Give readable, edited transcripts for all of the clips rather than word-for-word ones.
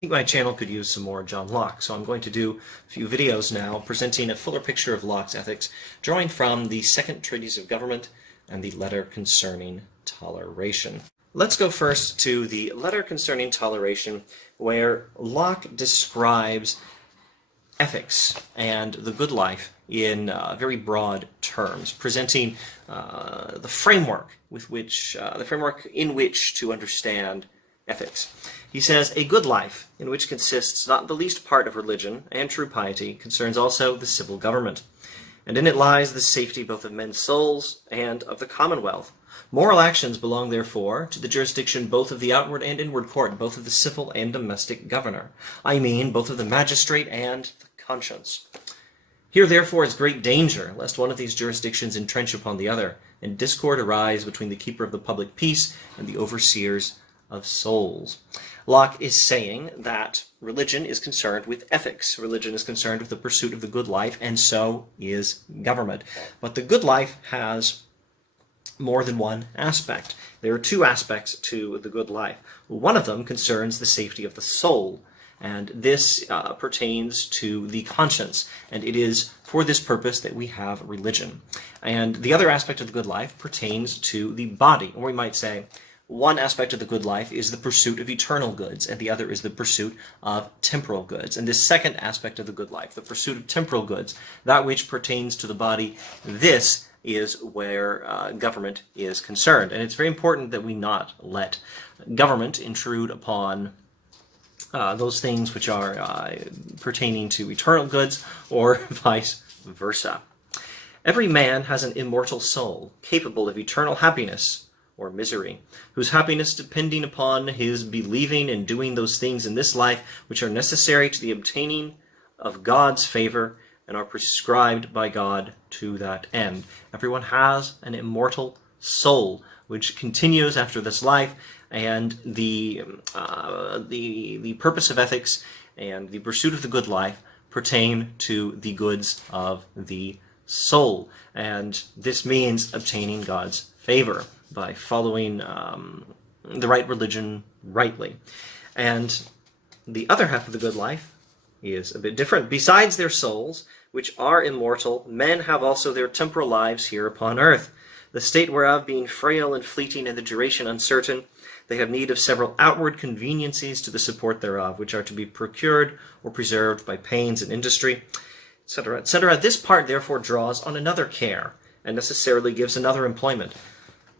think my channel could use some more John Locke, so I'm going to do a few videos now presenting a fuller picture of Locke's ethics, drawing from the Second Treatise of Government and the letter concerning Toleration. Let's go first to the letter concerning Toleration, where Locke describes ethics and the good life in very broad terms, presenting the framework in which to understand ethics. He says, a good life, in which consists not the least part of religion and true piety, concerns also the civil government, and in it lies the safety both of men's souls and of the commonwealth. Moral actions belong, therefore, to the jurisdiction both of the outward and inward court, both of the civil and domestic governor. I mean, both of the magistrate and the conscience. Here, therefore, is great danger, lest one of these jurisdictions entrench upon the other, and discord arise between the keeper of the public peace and the overseers of souls. Locke is saying that religion is concerned with ethics. Religion is concerned with the pursuit of the good life, and so is government. But the good life has more than one aspect. There are two aspects to the good life. One of them concerns the safety of the soul, and this pertains to the conscience, and it is for this purpose that we have religion. And the other aspect of the good life pertains to the body, or we might say, one aspect of the good life is the pursuit of eternal goods, and the other is the pursuit of temporal goods. And this second aspect of the good life, the pursuit of temporal goods, that which pertains to the body, this is where government is concerned. And it's very important that we not let government intrude upon those things which are pertaining to eternal goods, or vice versa. Every man has an immortal soul, capable of eternal happiness or misery, whose happiness depending upon his believing and doing those things in this life which are necessary to the obtaining of God's favor and are prescribed by God to that end. Everyone has an immortal soul which continues after this life, and the purpose of ethics and the pursuit of the good life pertain to the goods of the soul, and this means obtaining God's favor by following the right religion rightly. And the other half of the good life is a bit different. Besides their souls, which are immortal, men have also their temporal lives here upon earth, the state whereof being frail and fleeting and the duration uncertain, they have need of several outward conveniencies to the support thereof, which are to be procured or preserved by pains and industry, etc., etc. This part therefore draws on another care, and necessarily gives another employment.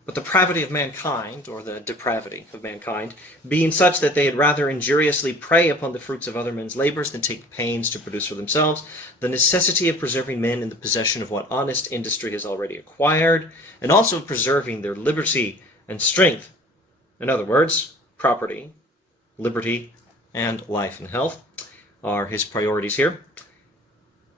But the pravity of mankind, or the depravity of mankind, being such that they had rather injuriously prey upon the fruits of other men's labors than take pains to produce for themselves, the necessity of preserving men in the possession of what honest industry has already acquired, and also of preserving their liberty and strength, in other words, property, liberty, and life and health, are his priorities here,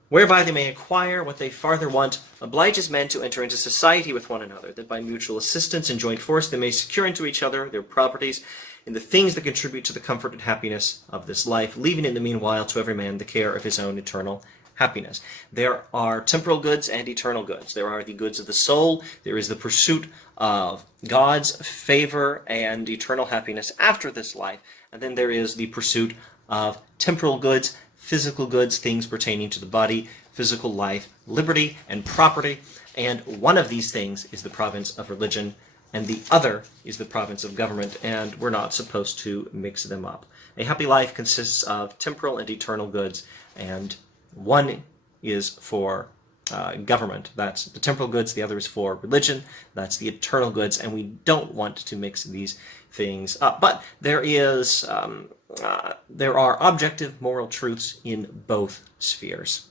whereby they may acquire what they farther want, obliges men to enter into society with one another, that by mutual assistance and joint force they may secure unto each other their properties in the things that contribute to the comfort and happiness of this life, leaving in the meanwhile to every man the care of his own eternal happiness. There are temporal goods and eternal goods. There are the goods of the soul. There is the pursuit of God's favor and eternal happiness after this life. And then there is the pursuit of temporal goods, physical goods, things pertaining to the body, physical life, liberty, and property. And one of these things is the province of religion, and the other is the province of government, and we're not supposed to mix them up. A happy life consists of temporal and eternal goods, and one is for government. That's the temporal goods. The other is for religion. That's the eternal goods, and we don't want to mix these things up. But there are objective moral truths in both spheres.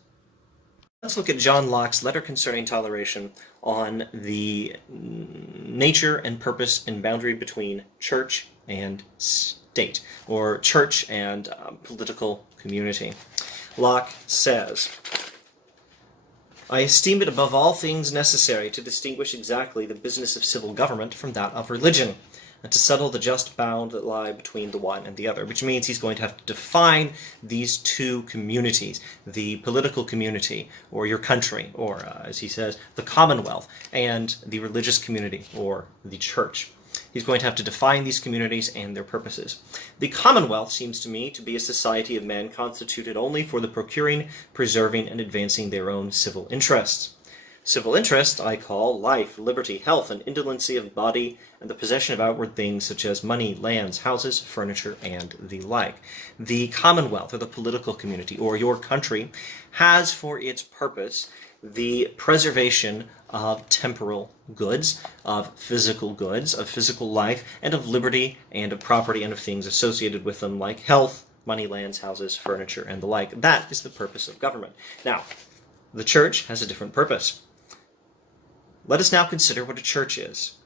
Let's look at John Locke's letter concerning toleration on the nature and purpose and boundary between church and state, or church and political community. Locke says, I esteem it above all things necessary to distinguish exactly the business of civil government from that of religion, and to settle the just bound that lie between the one and the other, which means he's going to have to define these two communities, the political community, or your country, or, as he says, the commonwealth, and the religious community, or the church. He's going to have to define these communities and their purposes. The Commonwealth seems to me to be a society of men constituted only for the procuring, preserving, and advancing their own civil interests. Civil interest I call life, liberty, health, and indolency of body, and the possession of outward things such as money, lands, houses, furniture, and the like. The Commonwealth, or the political community, or your country, has for its purpose the preservation of temporal goods, of physical life, and of liberty, and of property, and of things associated with them, like health, money, lands, houses, furniture, and the like. That is the purpose of government. Now, the church has a different purpose. Let us now consider what a church is.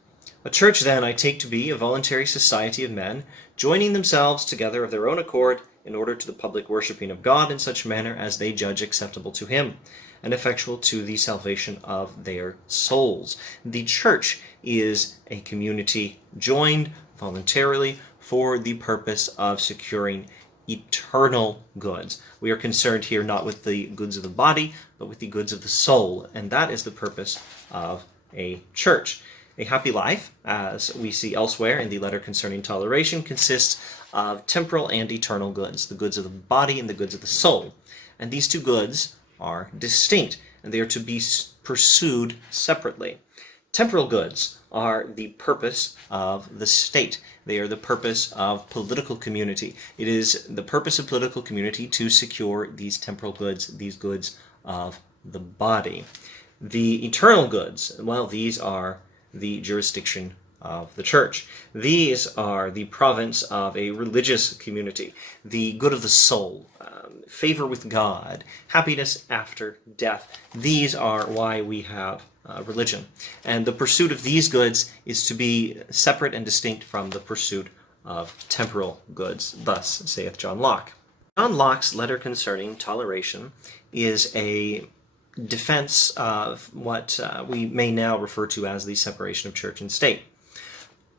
A church, then, I take to be a voluntary society of men, joining themselves together of their own accord in order to the public worshipping of God in such manner as they judge acceptable to him, and effectual to the salvation of their souls. The church is a community joined voluntarily for the purpose of securing eternal goods. We are concerned here not with the goods of the body, but with the goods of the soul, and that is the purpose of a church. A happy life, as we see elsewhere in the letter concerning toleration, consists of temporal and eternal goods, the goods of the body and the goods of the soul. And these two goods are distinct, and they are to be pursued separately. Temporal goods are the purpose of the state. They are the purpose of political community. It is the purpose of political community to secure these temporal goods, these goods of the body. The eternal goods, well, these are the jurisdiction of the church. These are the province of a religious community. The good of the soul, favor with God, happiness after death. These are why we have religion. And the pursuit of these goods is to be separate and distinct from the pursuit of temporal goods. Thus saith John Locke. John Locke's letter concerning toleration is a defense of what we may now refer to as the separation of church and state.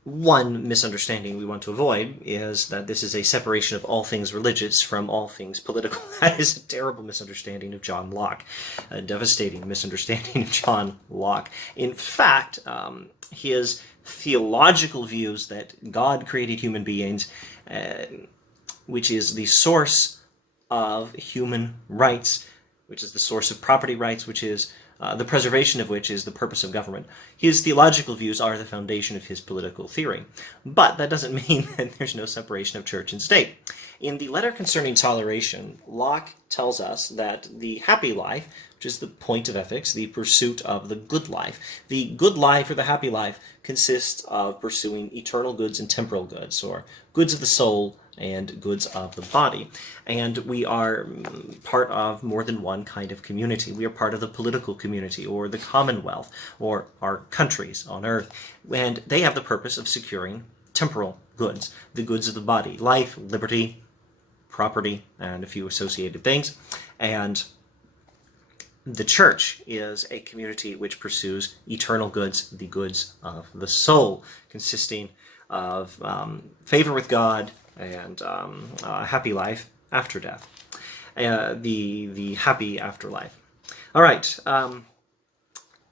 One misunderstanding we want to avoid is that this is a separation of all things religious from all things political. That is a terrible misunderstanding of John Locke, a devastating misunderstanding of John Locke. In fact, his theological views that God created human beings, which is the source of human rights, which is the source of property rights, which is the preservation of which is the purpose of government. His theological views are the foundation of his political theory. But that doesn't mean that there's no separation of church and state. In the letter concerning toleration, Locke tells us that the happy life, which is the point of ethics, the pursuit of the good life, the good life or the happy life consists of pursuing eternal goods and temporal goods, or goods of the soul and goods of the body. And we are part of more than one kind of community. We are part of the political community, or the Commonwealth, or our countries on earth. And they have the purpose of securing temporal goods, the goods of the body, life, liberty, property, and a few associated things. And the church is a community which pursues eternal goods, the goods of the soul, consisting of favor with God, and a happy life after death, the happy afterlife. All right,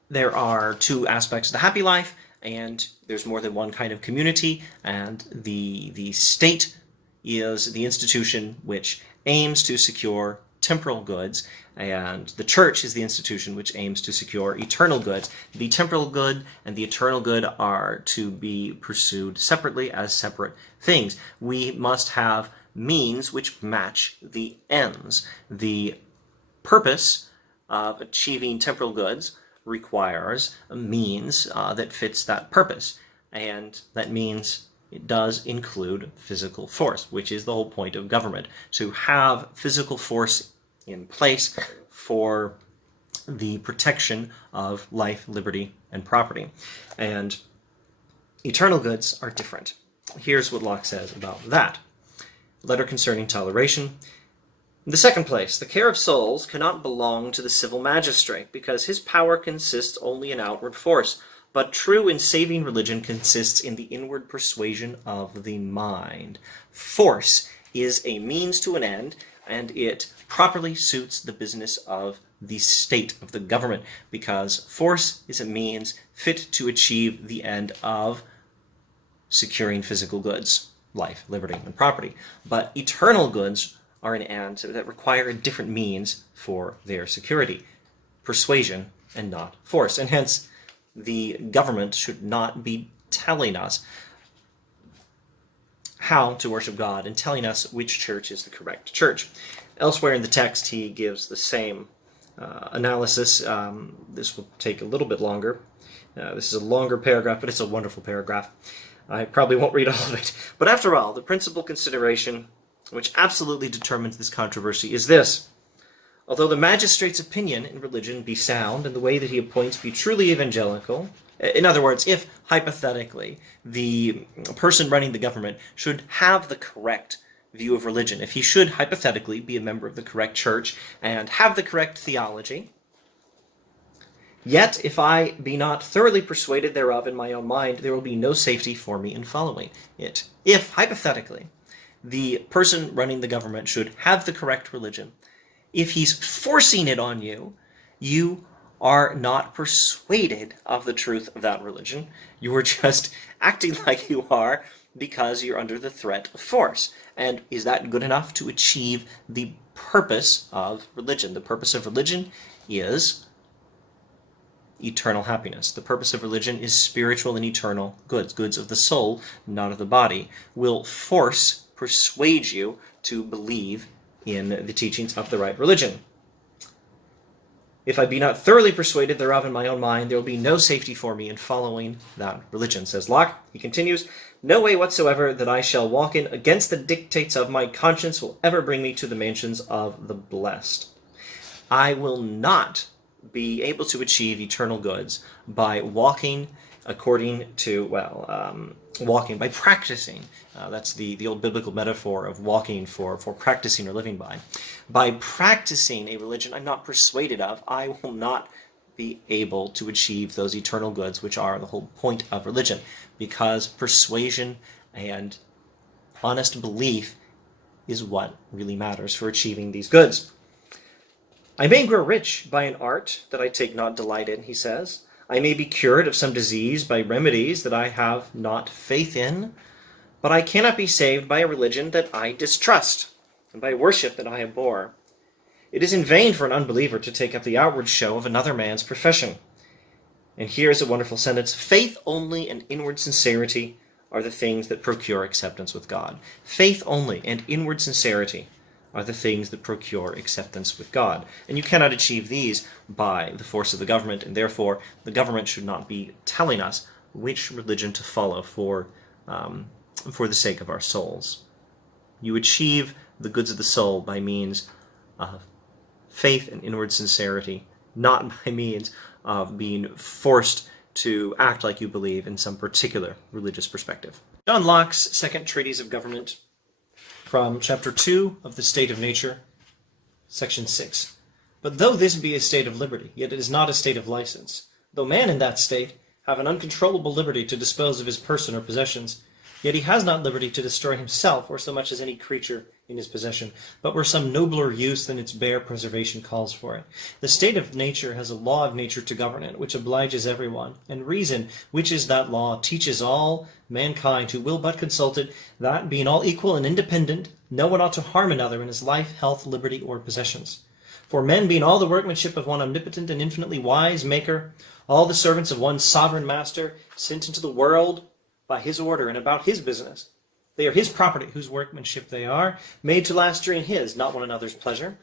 there are two aspects of the happy life, and there's more than one kind of community, and the state is the institution which aims to secure temporal goods, and the church is the institution which aims to secure eternal goods. The temporal good and the eternal good are to be pursued separately as separate things. We must have means which match the ends. The purpose of achieving temporal goods requires a means that fits that purpose, and that means it does include physical force, which is the whole point of government, to have physical force in place for the protection of life, liberty, and property. And eternal goods are different. Here's what Locke says about that. Letter concerning toleration. In the second place, the care of souls cannot belong to the civil magistrate, because his power consists only in outward force, but true and saving religion consists in the inward persuasion of the mind. Force is a means to an end, and it properly suits the business of the state, of the government, because force is a means fit to achieve the end of securing physical goods, life, liberty, and property. But eternal goods are an and that require a different means for their security, persuasion and not force. And hence, the government should not be telling us how to worship God and telling us which church is the correct church. Elsewhere in the text, he gives the same analysis. This will take a little bit longer. This is a longer paragraph, but it's a wonderful paragraph. I probably won't read all of it. But after all, the principal consideration which absolutely determines this controversy is this: although the magistrate's opinion in religion be sound, and the way that he appoints be truly evangelical, in other words, if, hypothetically, the person running the government should have the correct view of religion, if he should, hypothetically, be a member of the correct church and have the correct theology, yet, if I be not thoroughly persuaded thereof in my own mind, there will be no safety for me in following it. If, hypothetically, the person running the government should have the correct religion, if he's forcing it on you, you are not persuaded of the truth of that religion. You are just acting like you are because you're under the threat of force. And is that good enough to achieve the purpose of religion? The purpose of religion is eternal happiness. The purpose of religion is spiritual and eternal goods, goods of the soul, not of the body. Will force persuade you to believe in the teachings of the right religion. If I be not thoroughly persuaded thereof in my own mind, there will be no safety for me in following that religion, says Locke. He continues, no way whatsoever that I shall walk in against the dictates of my conscience will ever bring me to the mansions of the blessed. I will not be able to achieve eternal goods by walking according to, walking, by practicing. That's the old biblical metaphor of walking for practicing or living by. By practicing a religion I'm not persuaded of, I will not be able to achieve those eternal goods, which are the whole point of religion, because persuasion and honest belief is what really matters for achieving these goods. I may grow rich by an art that I take not delight in, he says. I may be cured of some disease by remedies that I have not faith in, but I cannot be saved by a religion that I distrust, and by worship that I abhor. It is in vain for an unbeliever to take up the outward show of another man's profession. And here is a wonderful sentence: faith only and inward sincerity are the things that procure acceptance with God. Faith only and inward sincerity are the things that procure acceptance with God. And you cannot achieve these by the force of the government, and therefore the government should not be telling us which religion to follow for the sake of our souls. You achieve the goods of the soul by means of faith and inward sincerity, not by means of being forced to act like you believe in some particular religious perspective. John Locke's second treatise of government, from chapter 2 of the State of Nature, section 6. But though this be a state of liberty, yet it is not a state of license. Though man in that state have an uncontrollable liberty to dispose of his person or possessions, yet he has not liberty to destroy himself, or so much as any creature in his possession, but where some nobler use than its bare preservation calls for it. The state of nature has a law of nature to govern it, which obliges everyone, and reason, which is that law, teaches all mankind who will but consult it, that, being all equal and independent, no one ought to harm another in his life, health, liberty, or possessions. For men, being all the workmanship of one omnipotent and infinitely wise Maker, all the servants of one sovereign Master, sent into the world by his order and about his business, they are his property, whose workmanship they are, made to last during his, not one another's pleasure.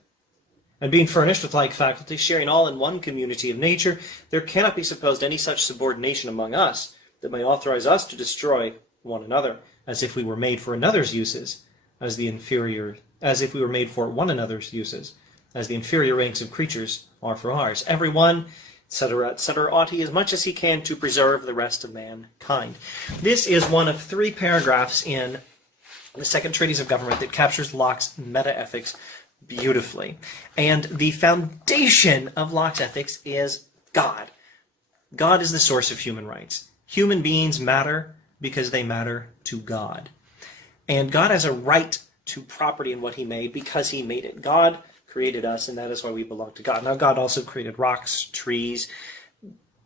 And being furnished with like faculties, sharing all in one community of nature, there cannot be supposed any such subordination among us that may authorize us to destroy one another, as if we were made for another's uses, as if we were made for one another's uses, as the inferior ranks of creatures are for ours. Every one, etc., ought he as much as he can to preserve the rest of mankind. This is one of 3 paragraphs in the second treatise of government that captures Locke's meta-ethics beautifully. And the foundation of Locke's ethics is God. God is the source of human rights. Human beings matter because they matter to God. And God has a right to property in what he made because he made it. God created us, and that is why we belong to God. Now, God also created rocks, trees,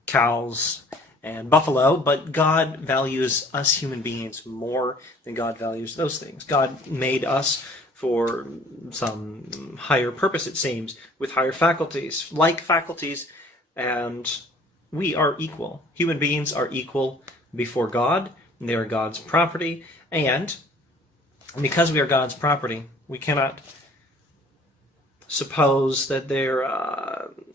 cows, and buffalo, but God values us human beings more than God values those things. God made us for some higher purpose, it seems, with higher faculties, like faculties, and we are equal. Human beings are equal before God, and they are God's property, and because we are God's property, we cannot suppose that there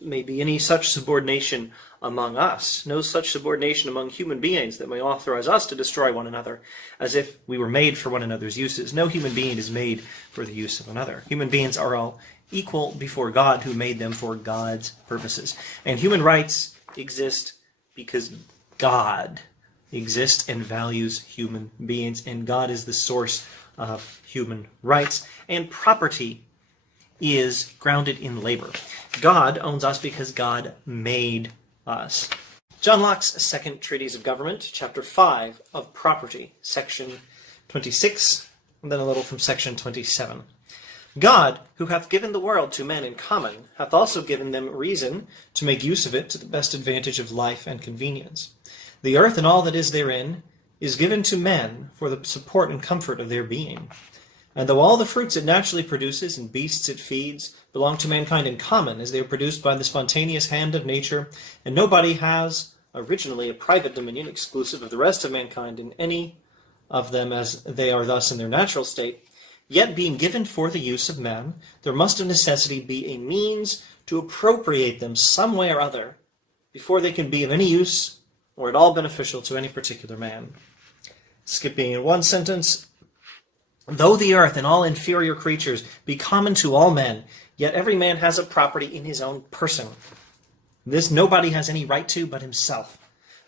may be any such subordination among us, no such subordination among human beings that may authorize us to destroy one another, as if we were made for one another's uses. No human being is made for the use of another. Human beings are all equal before God, who made them for God's purposes. And human rights exist because God exists and values human beings, and God is the source of human rights. And property is grounded in labor. God owns us because God made us. John Locke's second Treatise of Government, chapter 5 of Property, section 26, and then a little from section 27. God, who hath given the world to men in common, hath also given them reason to make use of it to the best advantage of life and convenience. The earth and all that is therein is given to men for the support and comfort of their being. And though all the fruits it naturally produces and beasts it feeds belong to mankind in common, as they are produced by the spontaneous hand of nature, and nobody has originally a private dominion exclusive of the rest of mankind in any of them as they are thus in their natural state, yet being given for the use of men, there must of necessity be a means to appropriate them some way or other before they can be of any use or at all beneficial to any particular man. Skipping in one sentence, though the earth and all inferior creatures be common to all men, yet every man has a property in his own person. This nobody has any right to but himself.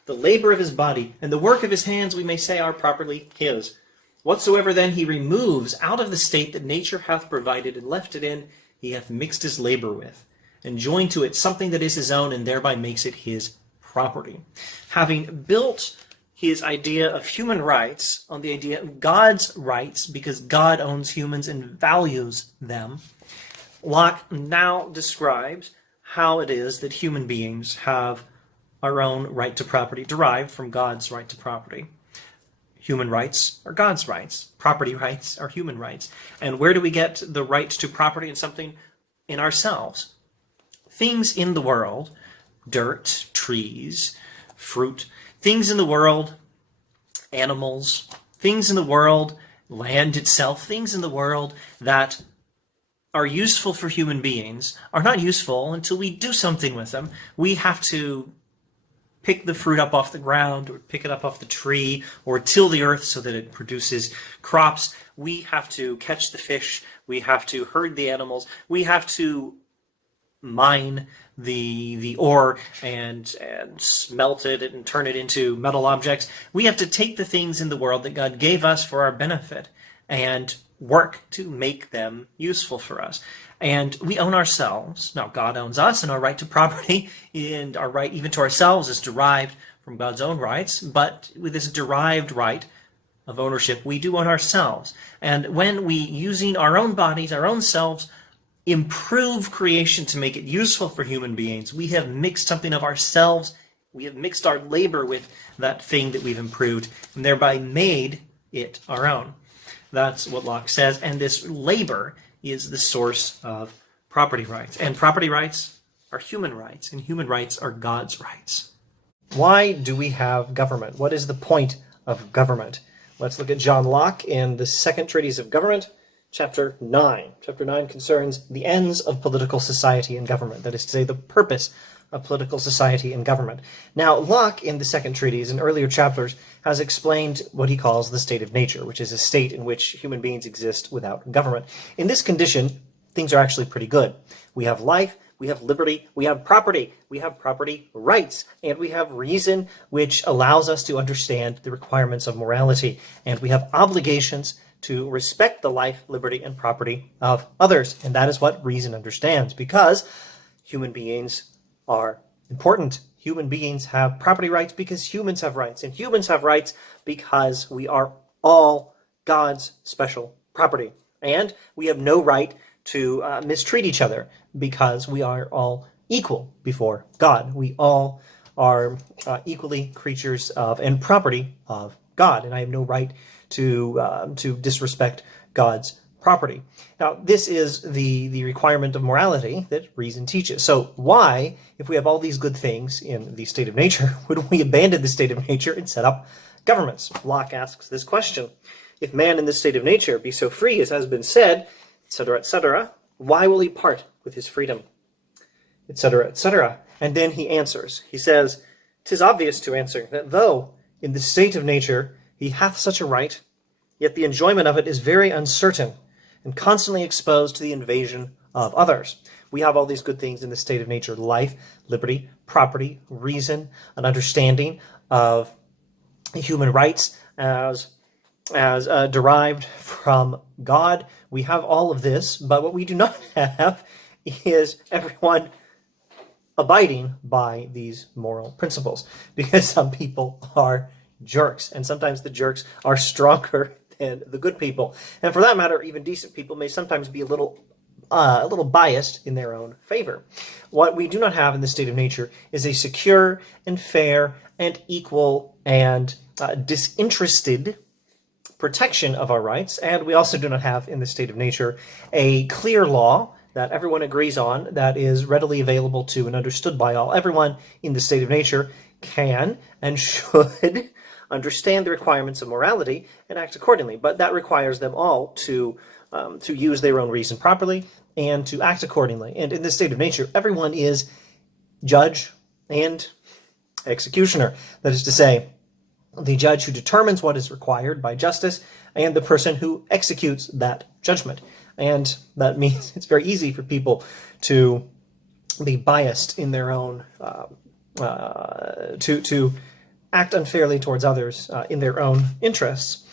The labor of his body and the work of his hands, we may say, are properly his. Whatsoever then he removes out of the state that nature hath provided and left it in, he hath mixed his labor with, and joined to it something that is his own, and thereby makes it his property. Having built his idea of human rights on the idea of God's rights, because God owns humans and values them, Locke now describes how it is that human beings have our own right to property derived from God's right to property. Human rights are God's rights. Property rights are human rights. And where do we get the right to property in something? In ourselves. Things in the world, dirt, trees, fruit, things in the world, animals, things in the world, land itself, things in the world that are useful for human beings are not useful until we do something with them. We have to pick the fruit up off the ground, or pick it up off the tree, or till the earth so that it produces crops. We have to catch the fish. We have to herd the animals. We have to mine the ore and smelt it and turn it into metal objects. We have to take the things in the world that God gave us for our benefit and work to make them useful for us. And we own ourselves. Now, God owns us, and our right to property and our right even to ourselves is derived from God's own rights. But with this derived right of ownership, we do own ourselves. And when we, using our own bodies, our own selves, improve creation to make it useful for human beings, we have mixed something of ourselves. We have mixed our labor with that thing that we've improved, and thereby made it our own. That's what Locke says, and this labor is the source of property rights. And property rights are human rights, and human rights are God's rights. Why do we have government? What is the point of government? Let's look at John Locke in the second Treatise of Government, Chapter 9. Chapter 9 concerns the ends of political society and government, that is to say, the purpose of political society and government. Now, Locke, in the second treatise, in earlier chapters, has explained what he calls the state of nature, which is a state in which human beings exist without government. In this condition, things are actually pretty good. We have life, we have liberty, we have property rights, and we have reason, which allows us to understand the requirements of morality, and we have obligations to respect the life, liberty, and property of others. And that is what reason understands, because human beings are important. Human beings have property rights because humans have rights, and humans have rights because we are all God's special property. And we have no right to mistreat each other because we are all equal before God. We all are equally creatures of and property of God, and I have no right to disrespect God's property. Now, this is the requirement of morality that reason teaches. So why, if we have all these good things in the state of nature, would we abandon the state of nature and set up governments? Locke asks this question. If man in this state of nature be so free as has been said, etc., why will he part with his freedom? Etc., etc. And then he answers. He says, "'Tis obvious to answer that though in the state of nature he hath such a right, yet the enjoyment of it is very uncertain, and constantly exposed to the invasion of others." We have all these good things in the state of nature: life, liberty, property, reason, an understanding of human rights as derived from God. We have all of this, but what we do not have is everyone abiding by these moral principles, because some people are jerks, and sometimes the jerks are stronger than the good people. And for that matter, even decent people may sometimes be a little biased in their own favor. What we do not have in the state of nature is a secure and fair and equal and disinterested protection of our rights, and we also do not have in the state of nature a clear law that everyone agrees on, that is readily available to and understood by all. Everyone in the state of nature can and should understand the requirements of morality and act accordingly, but that requires them all to use their own reason properly and to act accordingly. And in this state of nature, everyone is judge and executioner. That is to say, the judge who determines what is required by justice and the person who executes that judgment. And that means it's very easy for people to be biased in their own, to act unfairly towards others in their own interests.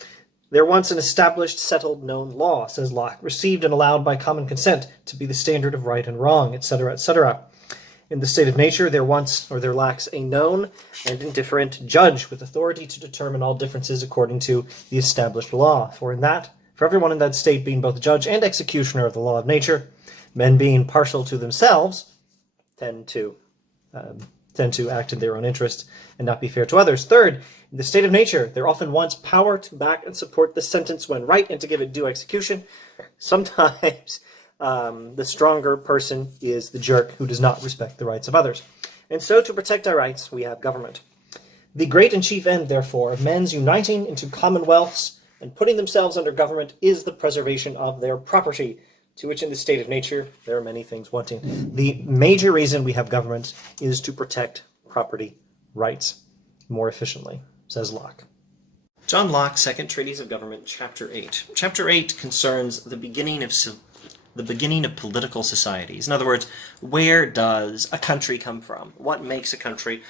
There once an established, settled, known law, says Locke, received and allowed by common consent to be the standard of right and wrong, etc., etc. In the state of nature, there lacks a known and indifferent judge with authority to determine all differences according to the established law. For everyone in that state being both judge and executioner of the law of nature, men being partial to themselves tend to act in their own interest and not be fair to others. Third, in the state of nature, there often wants power to back and support the sentence when right and to give it due execution. Sometimes the stronger person is the jerk who does not respect the rights of others. And so to protect our rights, we have government. The great and chief end, therefore, of men's uniting into commonwealths and putting themselves under government is the preservation of their property, to which in the state of nature there are many things wanting. The major reason we have government is to protect property rights more efficiently, says Locke. John Locke, Second Treatise of Government, Chapter 8. Chapter 8 concerns the beginning of political societies. In other words, where does a country come from? What makes a country?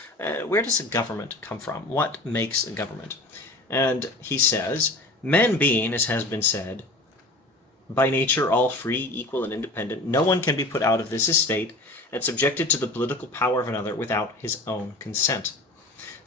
Where does a government come from? What makes a government? And he says, men being, as has been said, by nature all free, equal, and independent, no one can be put out of this estate and subjected to the political power of another without his own consent.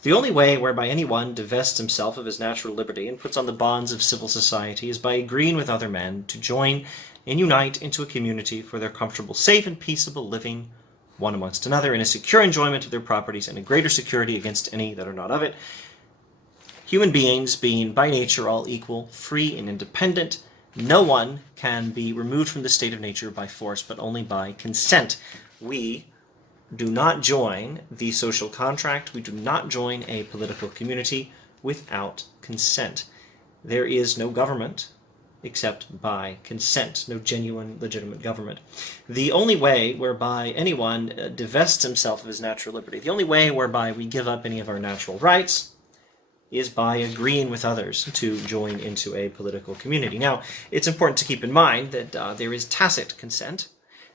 The only way whereby anyone divests himself of his natural liberty and puts on the bonds of civil society is by agreeing with other men to join and unite into a community for their comfortable, safe, and peaceable living one amongst another in a secure enjoyment of their properties and a greater security against any that are not of it. Human beings being by nature all equal, free, and independent, no one can be removed from the state of nature by force, but only by consent. We do not join the social contract. We do not join a political community without consent. There is no government except by consent, no genuine, legitimate government. The only way whereby anyone divests himself of his natural liberty, the only way whereby we give up any of our natural rights, is by agreeing with others to join into a political community. Now, it's important to keep in mind that there is tacit consent.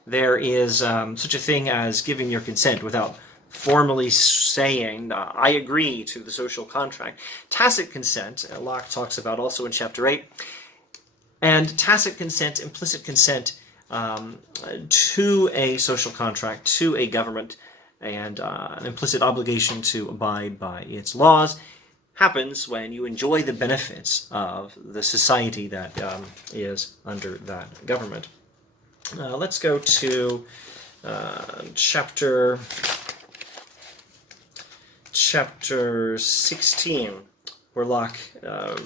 There is such a thing as giving your consent without formally saying, I agree to the social contract. Tacit consent, Locke talks about also in Chapter 8, and tacit consent, implicit consent to a social contract, to a government, and an implicit obligation to abide by its laws happens when you enjoy the benefits of the society that is under that government. Let's go to chapter chapter 16, where Locke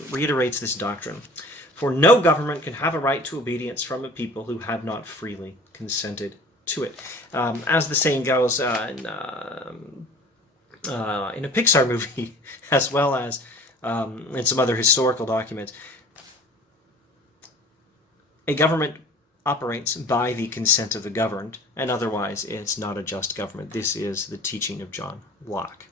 reiterates this doctrine. For no government can have a right to obedience from a people who have not freely consented to it. As the saying goes in a Pixar movie, as well as in some other historical documents, a government operates by the consent of the governed, and otherwise it's not a just government. This is the teaching of John Locke.